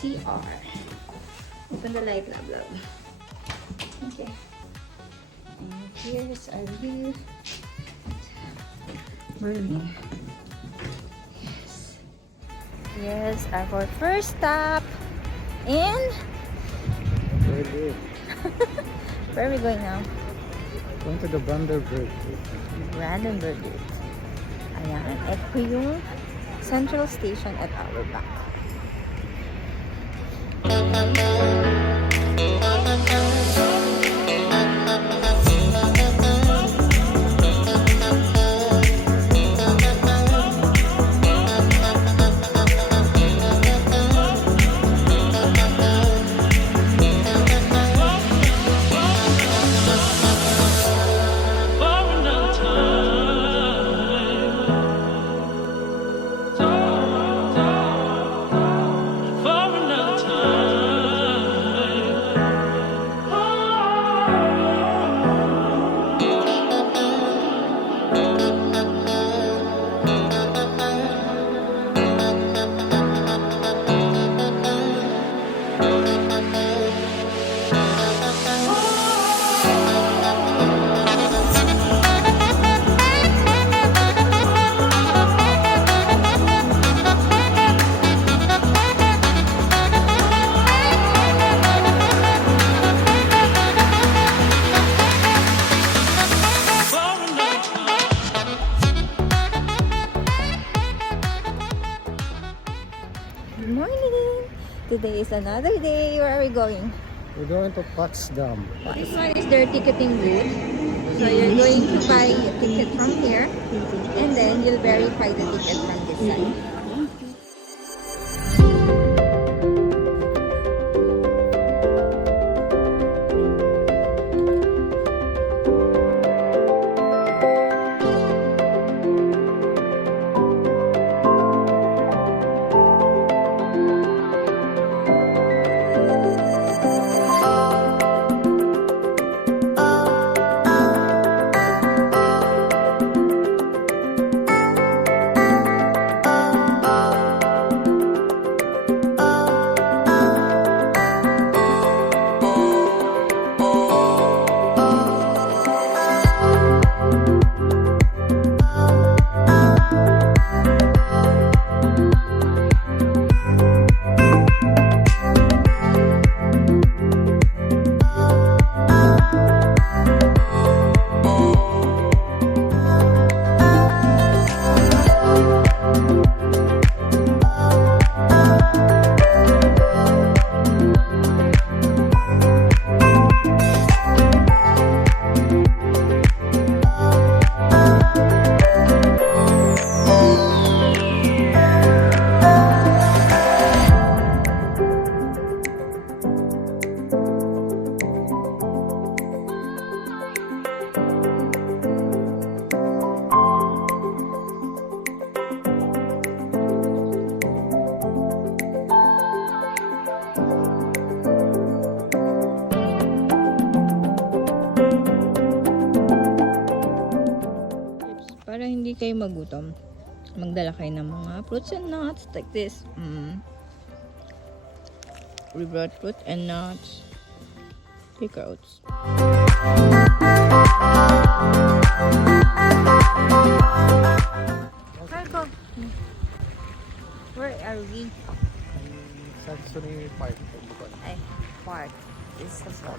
CR. Open the light, love, love. Okay. And here's our view. Berlin. Yes. Yes, our first stop in Berlin. where are we going now? Going to the Brandenburg. Brandenburg. Ayan. Ito yung Central Station at our back. Good morning! Today is another day. Where are we going? We're going to Potsdam. This one is their ticketing booth. So you're going to buy a ticket from here and then you'll verify the ticket from this side. Para hindi kayo magutom, magdala kayo ng mga fruits and nuts like this. We brought fruit and nuts. Take oats. Where are we? Sensory Park. Ay, park. This is the park.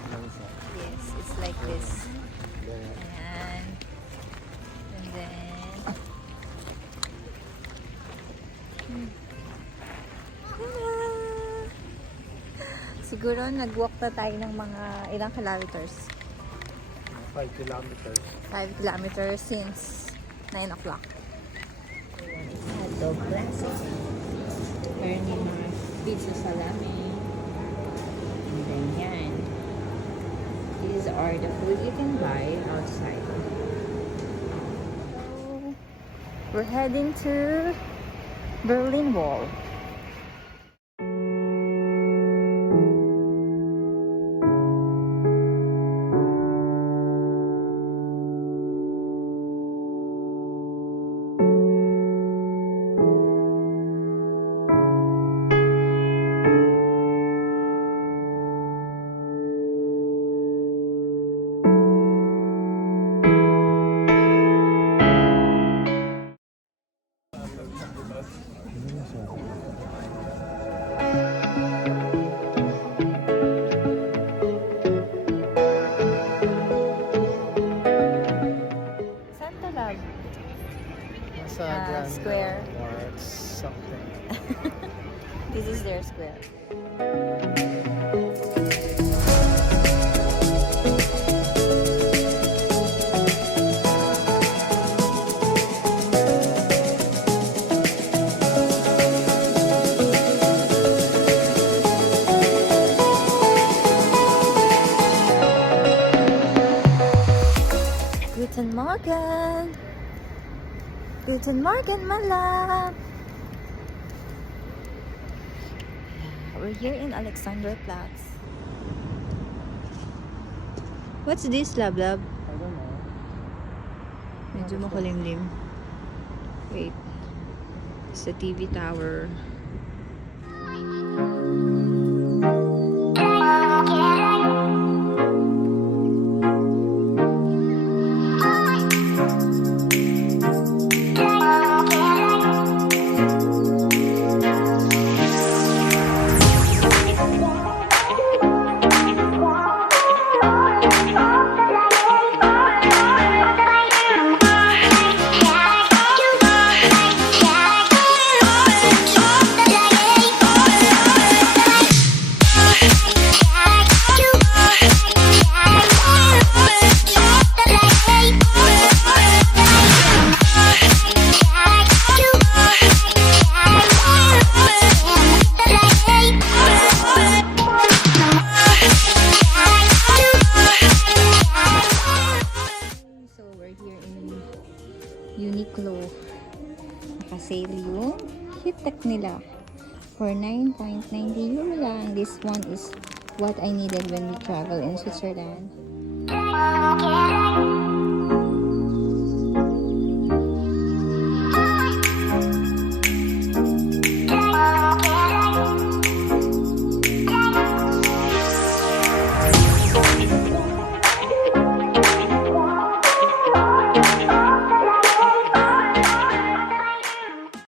Yes, it's like this. Ayan. And then siguro nag-walk na tayo ng mga ilang kilometers? 5 kilometers. 5 kilometers since 9 o'clock. It's a dog classic. Meron yung mga pizza salami. And then yan. These are the food you can buy outside. So, we're heading to Berlin Wall. This is their square. Guten Morgen! Guten Morgen, my love! We're here in Alexanderplatz. What's this, love? I don't know. Medyo makulimlim. Wait. It's the TV tower. Naka-sale yung heat-tech nila for 9.90 euro lang. This one is what I needed when we travel in Switzerland.